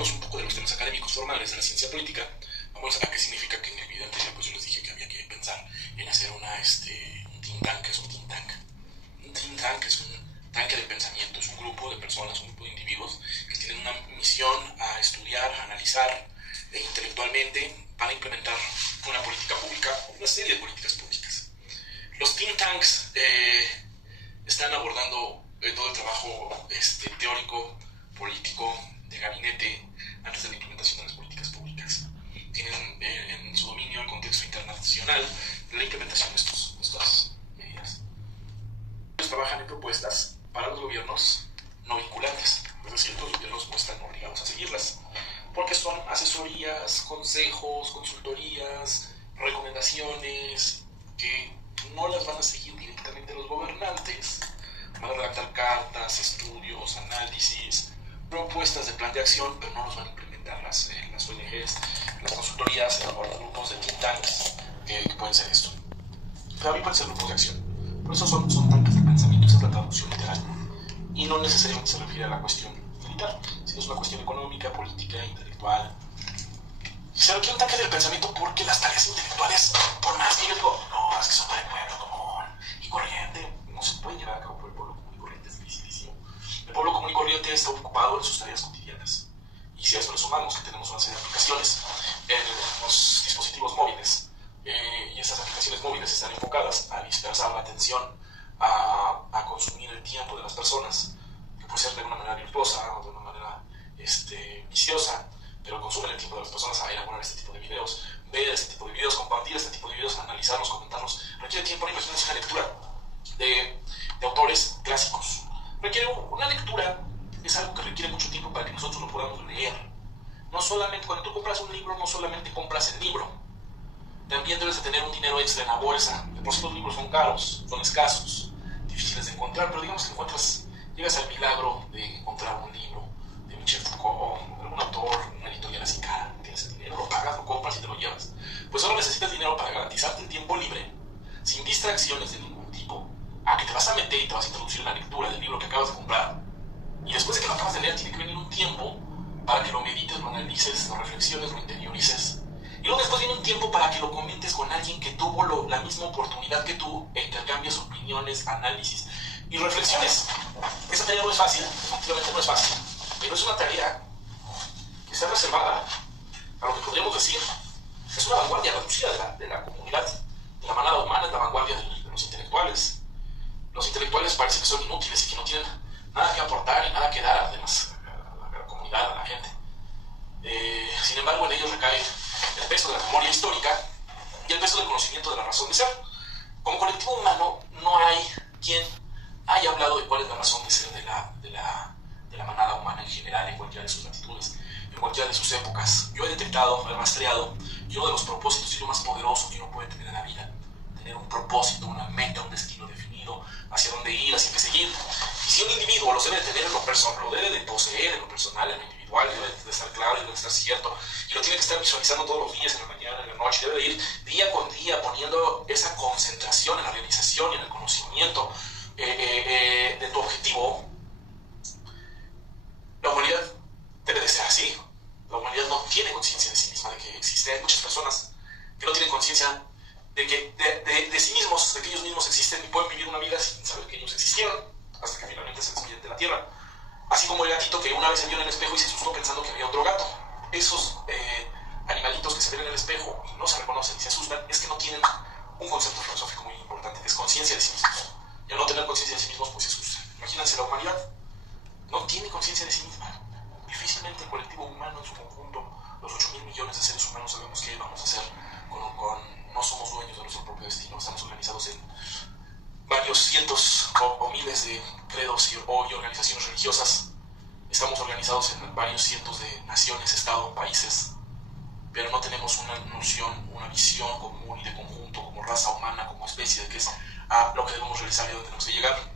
saliéndonos un poco de los temas académicos formales de la ciencia política, vamos a qué significa que en el video anterior pues yo les dije que había que pensar en hacer un think tank. ¿Qué es un think tank? Un think tank es un tanque de pensamiento, es un grupo de personas, un grupo de individuos que tienen una misión a estudiar, a analizar intelectualmente para implementar una política pública, una serie de políticas públicas. Los think tanks están abordando todo el trabajo teórico, político, de gabinete, antes de la implementación de las políticas públicas. Tienen en su dominio el contexto internacional de la implementación de estas medidas. Ellos trabajan en propuestas para los gobiernos no vinculantes, es decir, los gobiernos no están obligados a seguirlas, porque son asesorías, consejos, consultorías, recomendaciones que no las van a seguir directamente los gobernantes. Van a redactar cartas, estudios, análisis, propuestas de plan de acción, pero no los van a implementar las ONGs, las consultorías o los grupos de think tanks que pueden ser esto. También pueden ser grupos de acción, por eso son tanques de pensamiento, esa es la traducción literal. Y no necesariamente se refiere a la cuestión militar, sino es una cuestión económica, política, intelectual. Se requiere un tanque del pensamiento porque las tareas intelectuales, por más que yo digo, no, es que son para el pueblo común y corriente, no se pueden llevar a cabo por el pueblo común y corriente, es dificilísimo. El pueblo común y corriente está ocupado en sus tareas cotidianas. Y si a esto le sumamos que tenemos una serie de aplicaciones en los dispositivos móviles, y esas aplicaciones móviles están enfocadas a dispersar la atención, a consumir el tiempo de las personas, que puede ser de una manera virtuosa o de una manera viciosa, pero consumen el tiempo de las personas a elaborar este tipo de videos, ver este tipo de videos, compartir este tipo de videos, analizarlos, comentarlos. Requiere tiempo, una inversión en una lectura de autores clásicos. Requiere una lectura, es algo que requiere mucho tiempo para que nosotros lo podamos leer. No solamente, cuando tú compras un libro, no solamente compras el libro, también debes de tener un dinero extra en la bolsa. De por sí los libros son caros, son escasos, difíciles de encontrar, pero digamos que llegas al milagro de encontrar un libro de Michel Foucault, de algún autor, una editorial así cara, tienes el dinero, lo pagas, lo compras y te lo llevas. Pues solo necesitas dinero para garantizarte el tiempo libre, sin distracciones de ningún tipo, a que te vas a meter y te vas a introducir en la lectura del libro que acabas de comprar. Y después de que lo acabas de leer, tiene que venir un tiempo para que lo medites, lo analices, lo reflexiones, lo interiorices. Y luego después viene un tiempo para que lo comentes con alguien que tuvo la misma oportunidad que tú, e intercambies opiniones, análisis y reflexiones. Esa tarea no es fácil, efectivamente no es fácil, pero es una tarea que está reservada a lo que podríamos decir es una vanguardia reducida de la comunidad, de la manada humana, es la vanguardia de los intelectuales. Los intelectuales parece que son inútiles y que no tienen nada que aportar y nada que dar además a la comunidad, a la gente. Sin embargo, en ellos recae el peso de la memoria histórica y el peso del conocimiento de la razón de ser. Como colectivo humano, no hay quien haya hablado de cuál es la razón de ser de la manada humana en general, en cualquiera de sus latitudes, en cualquiera de sus épocas. Yo he detectado, he rastreado, y uno de los propósitos y lo más poderoso que uno puede tener en la vida, tener un propósito, una meta, un destino definido, hacia dónde ir, hacia qué seguir. Y si un individuo lo debe de tener en lo personal, lo debe de poseer en lo personal, en lo individual, debe de estar claro y debe de estar cierto, y lo tiene que estar visualizando todos los días, en la mañana, en la noche, debe de ir día con día poniendo esa concentración en la realización y en el conocimiento de tu objetivo. La humanidad debe de ser así. La humanidad no tiene conciencia de sí misma, de que existe. Hay muchas personas que no tienen conciencia de sí mismos, de que ellos mismos existen y pueden vivir una vida sin saber que ellos existieron, hasta que finalmente se despiden de la tierra. Así como el gatito que una vez se vio en el espejo y se asustó pensando que había otro gato. Esos animalitos que se ven en el espejo y no se reconocen y se asustan, es que no tienen un concepto filosófico muy importante, que es conciencia de sí mismos. Y al no tener conciencia de sí mismos, pues se asustan. Imagínense, la humanidad no tiene conciencia de sí misma. Difícilmente el colectivo humano en su conjunto, los 8.000 millones de seres humanos, sabemos qué vamos a hacer no somos dueños de nuestro propio destino. Estamos organizados en varios cientos o miles de credos y organizaciones religiosas. Estamos organizados en varios cientos de naciones, estados, países, pero no tenemos una noción, una visión común y de conjunto, como raza humana, como especie, de qué es a lo que debemos realizar y a dónde tenemos que llegar.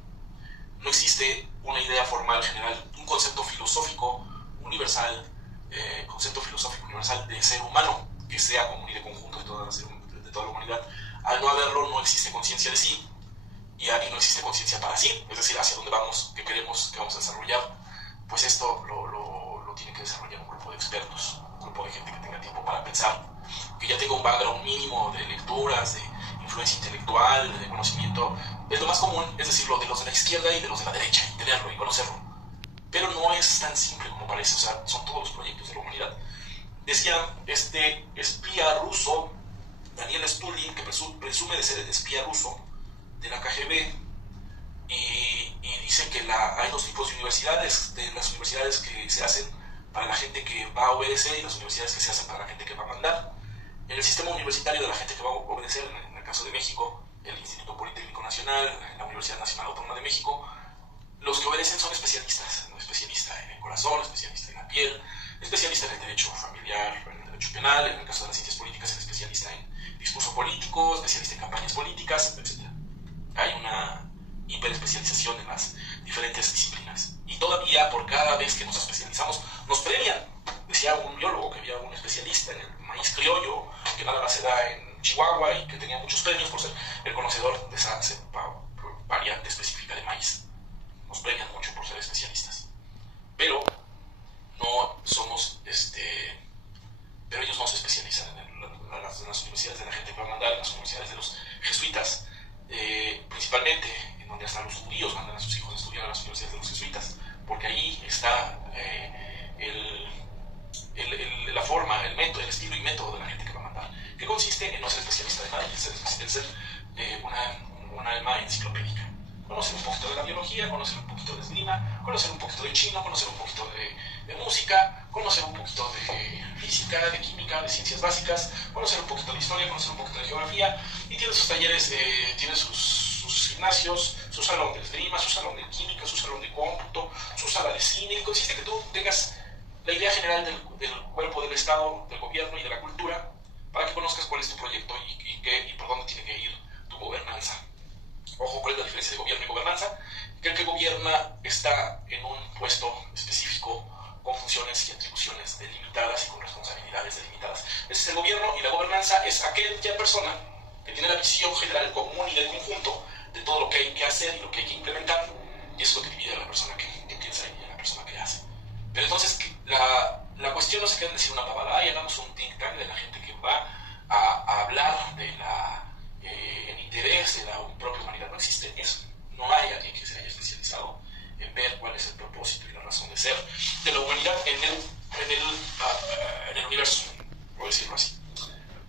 No existe una idea formal general, un concepto filosófico universal, de ser humano, que sea común y de conjunto de toda la humanidad. Al no haberlo, no existe conciencia de sí, y no existe conciencia para sí, es decir, hacia dónde vamos, qué queremos, qué vamos a desarrollar. Pues esto lo lo tiene que desarrollar un grupo de expertos, un grupo de gente que tenga tiempo para pensar, que ya tenga un background mínimo de lecturas, de influencia intelectual, de conocimiento. Es lo más común, es decir, lo de los de la izquierda y de los de la derecha, y tenerlo y conocerlo. Pero no es tan simple como parece, o sea, son todos los proyectos de la humanidad. Decía este espía ruso, Daniel Stulin, que presume de ser el espía ruso de la KGB, y dice que hay dos tipos de universidades, de las universidades que se hacen para la gente que va a obedecer y las universidades que se hacen para la gente que va a mandar. En el sistema universitario de la gente que va a obedecer, en el caso de México, el Instituto Politécnico Nacional, la Universidad Nacional Autónoma de México, los que obedecen son especialistas, ¿no? Especialista en el corazón, especialista en la piel, especialista en el derecho familiar, en el derecho penal, en el caso de las ciencias políticas, es especialista en discurso político, especialista en campañas políticas, etc. Hay una hiperespecialización en las diferentes disciplinas. Y todavía, por cada vez que nos especializamos, nos premian. Decía un biólogo que había un especialista en el maíz criollo, que nada más se da en Chihuahua y que tenía muchos premios por ser el conocedor de esa variante específica de maíz. Nos premian mucho por ser especialistas. Pero no somos, pero ellos no se especializan en las universidades de la gente que va a mandar, en las universidades de los jesuitas, principalmente en donde hasta los judíos mandan a sus hijos a estudiar a las universidades de los jesuitas, porque ahí está la forma, el método, el estilo y método de la gente que va a mandar, que consiste en no ser especialista de nada, en ser una alma enciclopédica. Conocer un poquito de la biología, conocer un poquito de esgrima, conocer un poquito de chino, conocer un poquito de música, conocer un poquito de física, de química, de ciencias básicas, conocer un poquito de historia, conocer un poquito de geografía, y tiene sus talleres, tiene sus gimnasios, su salón de esgrima, su salón de química, su salón de cómputo, su sala de cine, y consiste en que tú tengas la idea general del cuerpo del Estado, del gobierno y de la cultura, para que conozcas cuál es tu proyecto y por dónde tiene que ir tu gobernanza. Ojo, ¿cuál es la diferencia de gobierno y gobernanza? Que el que gobierna está en un puesto específico con funciones y atribuciones delimitadas y con responsabilidades delimitadas. Ese es el gobierno, y la gobernanza es aquella persona que tiene la visión general común y del conjunto de todo lo que hay que hacer y lo que hay que implementar, y eso es lo que divide a la persona que piensa y a la persona que hace. Pero entonces la cuestión no se queda en decir una pavada, y hagamos un think tank de la gente que va a hablar de el interés de la propia humanidad. No existe eso. No hay alguien que se haya especializado en ver cuál es el propósito y la razón de ser de la humanidad en el universo, por decirlo así.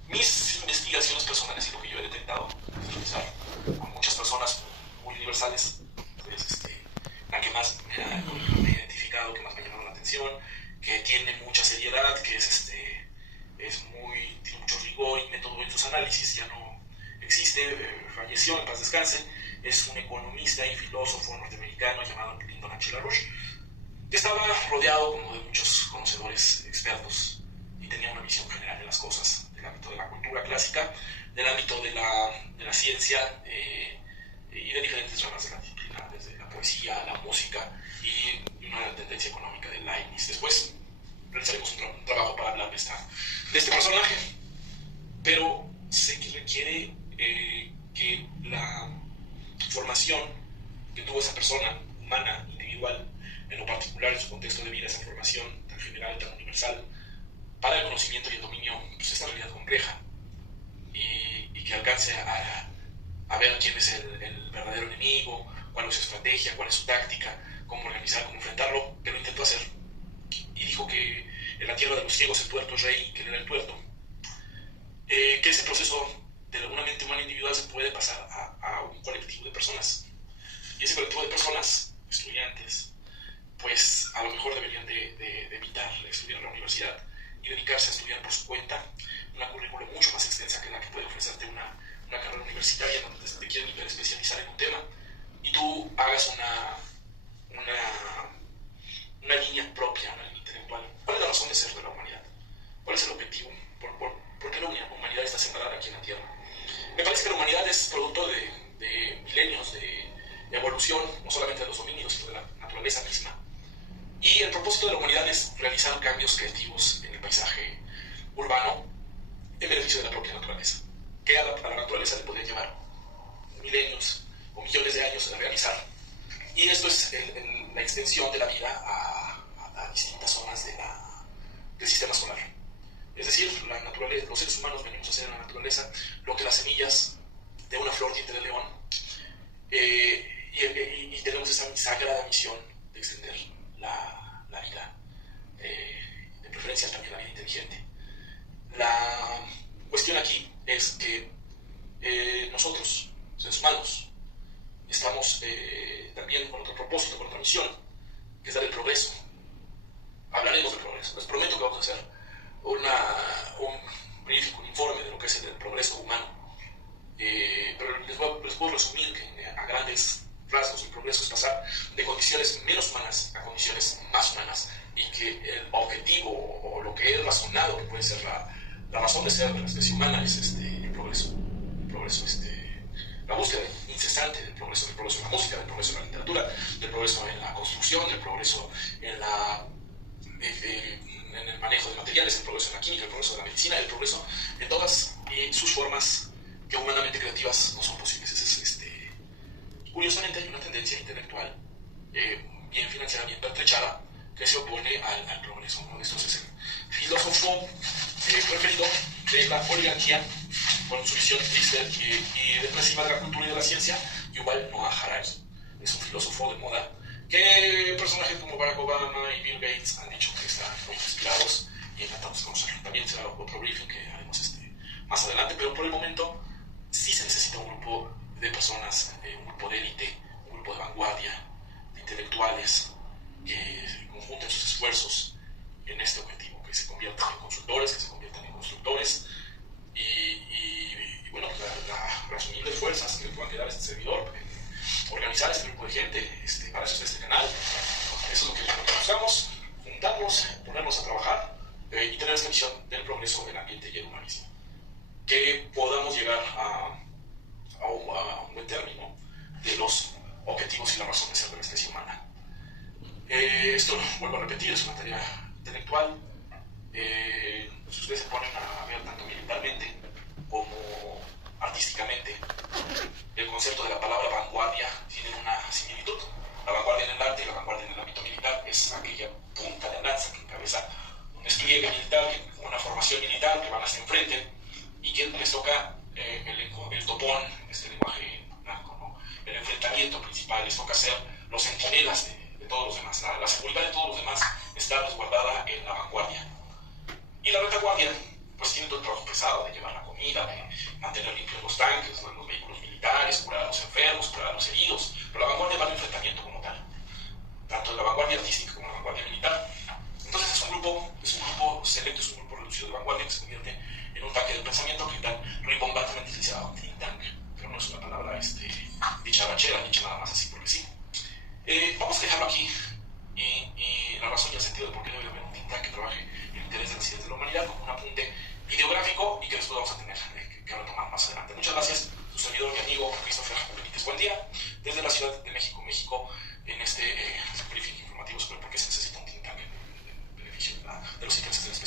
Mis investigaciones personales y lo que yo he detectado, con muchas personas muy universales, pues, la que más me ha identificado, que más me ha llamado la atención, que tiene mucha seriedad, que tiene mucho rigor y método en sus análisis, ya no existe, falleció, en paz descanse, es un economista y filósofo norteamericano llamado Lyndon H. LaRouche, que estaba rodeado como de muchos conocedores expertos y tenía una visión general de las cosas, del ámbito de la cultura clásica, del ámbito de la ciencia y de diferentes ramas de la disciplina, desde la poesía, la música y una tendencia económica de Leibniz. Después realizaremos un trabajo para hablar de este personaje, pero sé que requiere que la formación que tuvo esa persona humana, individual, en lo particular en su contexto de vida, esa formación tan general, tan universal, para el conocimiento y el dominio, pues esta realidad compleja, y que alcance a ver quién es el verdadero enemigo, cuál es su estrategia, cuál es su táctica, cómo organizar, cómo enfrentarlo, que lo intentó hacer. Y dijo que en la tierra de los ciegos el tuerto es rey, que él era el tuerto. Que ese proceso de una mente humana individual se puede pasar a un colectivo de personas. Y ese colectivo de personas, estudiantes, pues a lo mejor deberían de evitar estudiar en la universidad y dedicarse a estudiar por su cuenta una currícula mucho más extensa que la que puede ofrecerte una carrera universitaria, donde te quieren hiperespecializar en un tema y tú hagas una línea propia, una línea intelectual. ¿Cuál es la razón de ser de la humanidad? ¿Cuál es el objetivo? ¿Por qué la humanidad está sembrada aquí en la Tierra? Me parece que la humanidad es producto de milenios de evolución, no solamente de los dominios, sino de la naturaleza misma. Y el propósito de la humanidad es realizar cambios creativos en el paisaje urbano en beneficio de la propia naturaleza, que a la naturaleza le podría llevar milenios o millones de años de realizar. Y esto es la extensión de la vida a distintas zonas de puedo resumir que a grandes rasgos el progreso es pasar de condiciones menos humanas a condiciones más humanas, y que el objetivo o lo que es razonado, que puede ser la razón de ser de la especie humana, es el progreso. El progreso, la búsqueda incesante del progreso en la música, del progreso en la literatura, del progreso en la construcción, del progreso en el manejo de materiales, el progreso en la química, el progreso de la medicina, el progreso en todas sus formas que humanamente creativas no son posibles. Curiosamente hay una tendencia intelectual bien financiada, bien pertrechada, que se opone al progreso. Uno de estos es el filósofo preferido de la oligarquía, con su visión triste y depresiva de la cultura y de la ciencia, Yuval Noah Harari. Es un filósofo de moda que personajes como Barack Obama y Bill Gates han dicho que están muy inspirados y encantados de conocerlo. También será otro briefing que haremos más adelante, pero por el momento sí se necesita un grupo de personas, un grupo de élite, un grupo de vanguardia, de intelectuales que conjunten sus esfuerzos en este objetivo, que se conviertan en consultores, que se conviertan en constructores y bueno, las unibles fuerzas que le puedan quedar a este servidor, organizar este grupo de gente, para eso es este canal. Eso es lo que buscamos, juntarnos, ponernos a trabajar y tener esta visión del progreso del ambiente y el humanismo. Que podamos llegar a un buen término de los objetivos y la razón de ser de la especie humana. Esto, vuelvo a repetir, es una tarea intelectual. Si ustedes se ponen a ver tanto militarmente como artísticamente, el concepto de la palabra vanguardia tiene una similitud. La vanguardia en el arte y la vanguardia en el ámbito militar es aquella punta de lanza que encabeza un despliegue militar, una formación militar que van hacia enfrente y que les toca el topón, este lenguaje narco, ¿no? El enfrentamiento principal, les toca ser los centinelas de todos los demás. La seguridad de todos los demás está resguardada en la vanguardia. Y la retaguardia, pues tiene todo el trabajo pesado de llevar la comida, de mantener limpios los tanques, los vehículos militares, curar a los enfermos, curar a los heridos. Pero la vanguardia va al enfrentamiento como tal, tanto en la vanguardia artística como en la vanguardia militar. Entonces es un grupo selecto, es un grupo reducido de vanguardia que se convierte en un tanque del pensamiento, que tan rimbombantemente utilizado, think tank, pero no es una palabra dicha bachera, dicha nada más así porque sí. Vamos a dejarlo aquí y la razón y el sentido de por qué debe haber un think tank que trabaje en el interés de las ideas de la humanidad como un apunte ideográfico y que después vamos a tener que retomar más adelante. Muchas gracias, su servidor y amigo Christopher Benítez. Buen día, desde la Ciudad de México, en este briefing informativo sobre por qué se necesita un think tank en beneficio de los intereses de la especie.